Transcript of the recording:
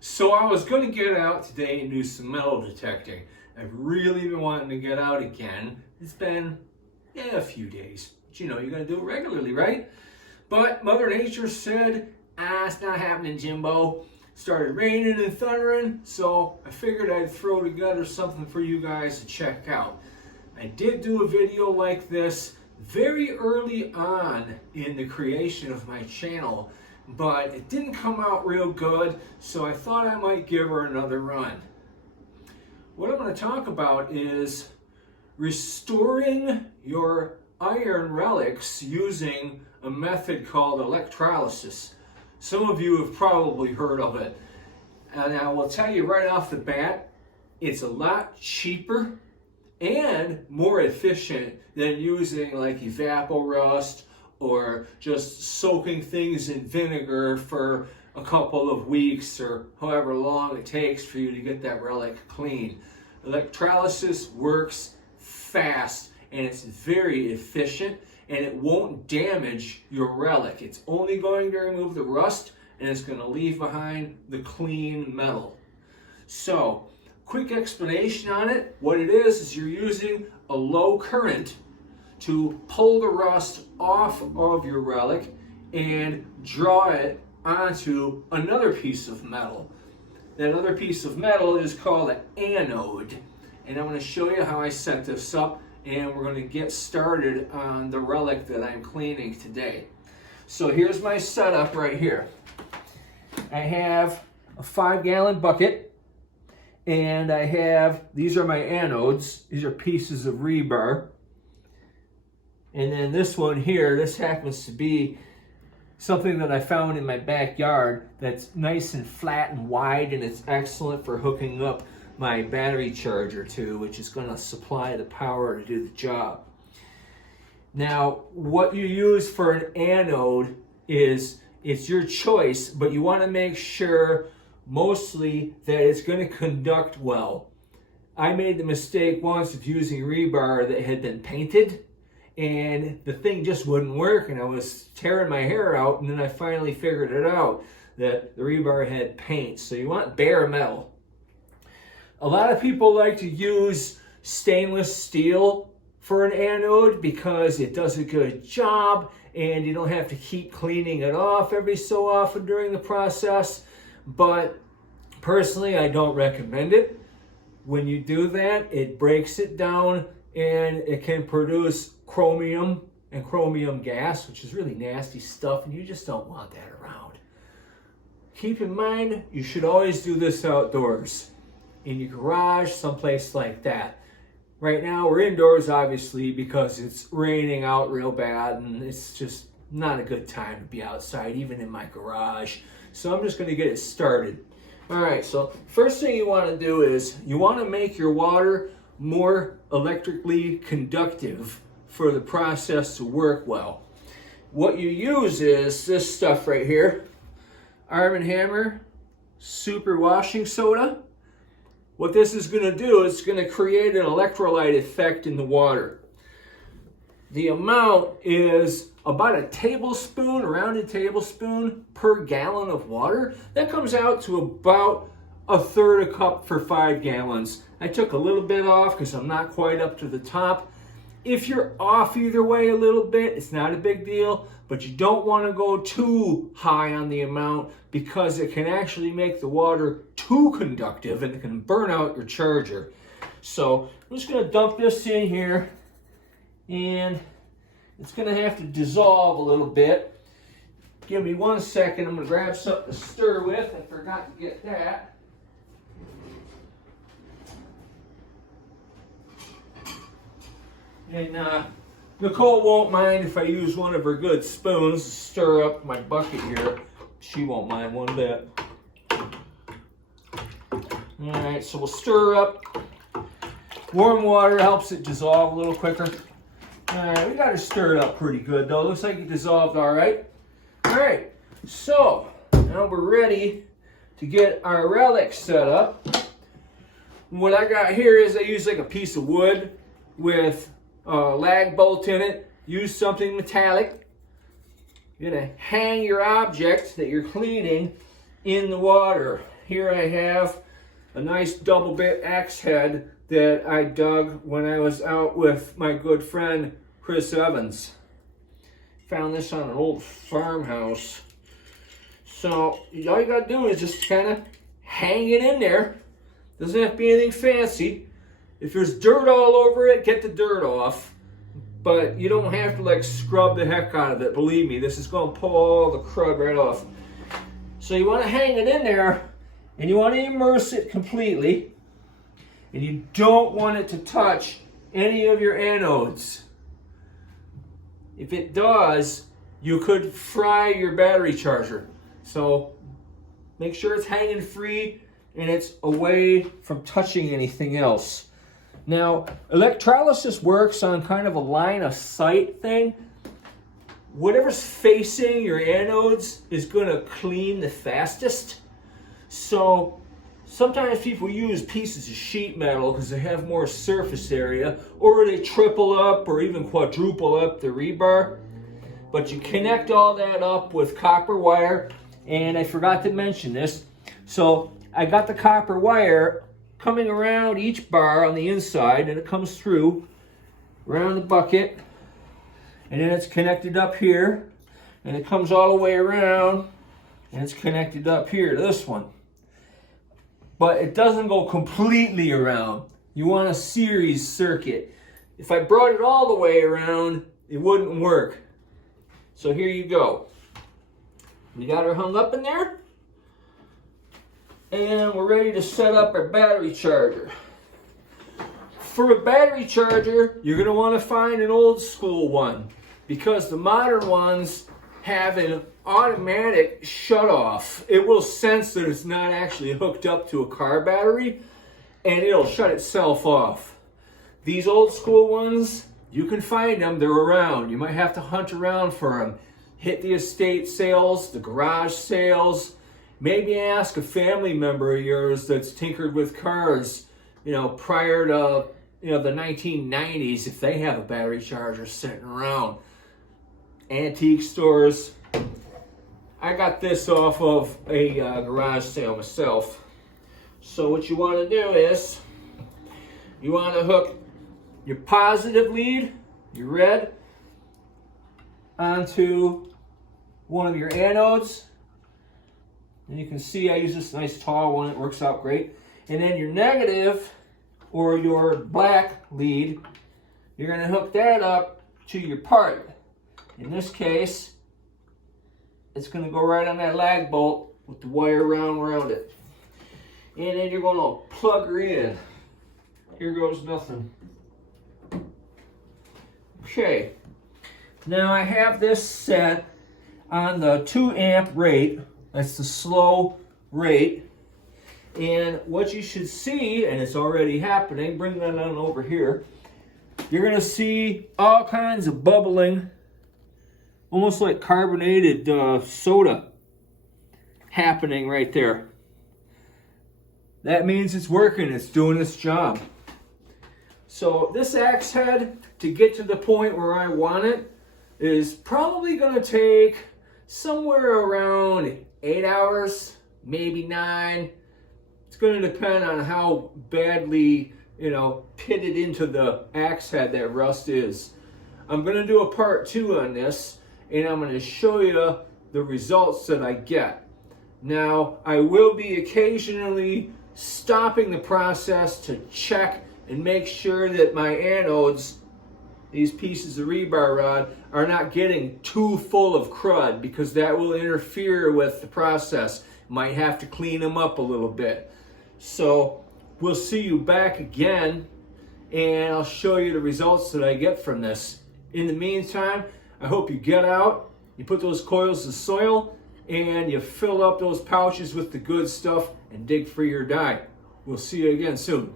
So I was going to get out today and do some metal detecting. I've really been wanting to get out again. It's been a few days. But you know, you got to do it regularly, right? But Mother Nature said, it's not happening, Jimbo. Started raining and thundering, so I figured I'd throw together something for you guys to check out. I did do a video like this very early on in the creation of my channel, but it didn't come out real good, so I thought I might give her another run. What I'm going to talk about is restoring your iron relics using a method called electrolysis. Some of you have probably heard of it, and I will tell you right off the bat, it's a lot cheaper and more efficient than using like evaporust or just soaking things in vinegar for a couple of weeks or however long it takes for you to get that relic clean. Electrolysis works fast and it's very efficient, and it won't damage your relic. It's only going to remove the rust, and it's going to leave behind the clean metal. So, quick explanation on it. What it is you're using a low current to pull the rust off of your relic and draw it onto another piece of metal. That other piece of metal is called an anode. And I'm going to show you how I set this up, and we're going to get started on the relic that I'm cleaning today. So here's my setup right here. I have a 5-gallon bucket, and I have, these are my anodes. These are pieces of rebar. And then this one here, this happens to be something that I found in my backyard that's nice and flat and wide, and it's excellent for hooking up my battery charger to, which is going to supply the power to do the job. Now, what you use for an anode is, it's your choice, but you want to make sure mostly that it's going to conduct well. I made the mistake once of using rebar that had been painted, and the thing just wouldn't work, and I was tearing my hair out, and then I finally figured it out that the rebar had paint. So you want bare metal. A lot of people like to use stainless steel for an anode because it does a good job and you don't have to keep cleaning it off every so often during the process. But personally, I don't recommend it. When you do that, it breaks it down and it can produce chromium and chromium gas, which is really nasty stuff, and you just don't want that around. Keep in mind, you should always do this outdoors. In your garage, someplace like that. Right now we're indoors obviously because it's raining out real bad and it's just not a good time to be outside, even in my garage. So I'm just going to get it started. Alright, so first thing you want to do is you want to make your water more electrically conductive for the process to work well. What you use is this stuff right here, Arm & Hammer Super Washing Soda. What this is going to do is going to create an electrolyte effect in the water. The amount is about a tablespoon, a rounded tablespoon per gallon of water. That comes out to about 1/3 cup for 5 gallons. I took a little bit off because I'm not quite up to the top. If you're off either way a little bit, it's not a big deal, but you don't want to go too high on the amount because it can actually make the water too conductive and it can burn out your charger. So I'm just going to dump this in here, and it's going to have to dissolve a little bit. Give me 1 second. I'm going to grab something to stir with. I forgot to get that. And Nicole won't mind if I use one of her good spoons to stir up my bucket here. She won't mind one bit. Alright, so we'll stir up. Warm water helps it dissolve a little quicker. Alright, we got to stir it up pretty good though. Looks like it dissolved alright. Alright, so now we're ready to get our relic set up. What I got here is I use like a piece of wood with lag bolt in it. Use something metallic. You're going to hang your object that you're cleaning in the water. Here I have a nice double bit axe head that I dug when I was out with my good friend Chris Evans. Found this on an old farmhouse. So all you gotta do is just kind of hang it in there. Doesn't have to be anything fancy. If there's dirt all over it, get the dirt off. But you don't have to like scrub the heck out of it. Believe me, this is gonna pull all the crud right off. So you want to hang it in there and you want to immerse it completely. And you don't want it to touch any of your anodes. If it does, you could fry your battery charger. So make sure it's hanging free and it's away from touching anything else. Now, electrolysis works on kind of a line of sight thing. Whatever's facing your anodes is going to clean the fastest. So sometimes people use pieces of sheet metal because they have more surface area, or they triple up or even quadruple up the rebar. But you connect all that up with copper wire, and I forgot to mention this. So I got the copper wire coming around each bar on the inside, and it comes through around the bucket, and then it's connected up here, and it comes all the way around, and it's connected up here to this one. But it doesn't go completely around. You want a series circuit. If I brought it all the way around, it wouldn't work. So here you go. We got her hung up in there. And we're ready to set up our battery charger. For a battery charger, you're going to want to find an old school one, because the modern ones have an automatic shut off. It will sense that it's not actually hooked up to a car battery, and it'll shut itself off. These old school ones, you can find them, they're around. You might have to hunt around for them. Hit the estate sales, the garage sales. Maybe ask a family member of yours that's tinkered with cars, prior to, the 1990s, if they have a battery charger sitting around. Antique stores. I got this off of a garage sale myself. So what you want to do is, you want to hook your positive lead, your red, onto one of your anodes. And you can see I use this nice tall one, it works out great. And then your negative, or your black lead, you're going to hook that up to your part. In this case, it's going to go right on that lag bolt with the wire around it. And then you're going to plug her in. Here goes nothing. Okay, now I have this set on the 2 amp rate. That's the slow rate. And what you should see, and it's already happening, bring that on over here. You're going to see all kinds of bubbling, almost like carbonated soda happening right there. That means it's working, it's doing its job. So this axe head, to get to the point where I want it, is probably going to take somewhere around 8 hours, maybe 9. It's going to depend on how badly, pitted into the axe head that rust is. I'm going to do a part 2 on this, and I'm going to show you the results that I get. Now, I will be occasionally stopping the process to check and make sure that my anodes, these pieces of rebar rod, are not getting too full of crud, because that will interfere with the process. Might have to clean them up a little bit. So we'll see you back again, and I'll show you the results that I get from this. In the meantime, I hope you get out, you put those coils of soil, and you fill up those pouches with the good stuff and dig for your dye. We'll see you again soon.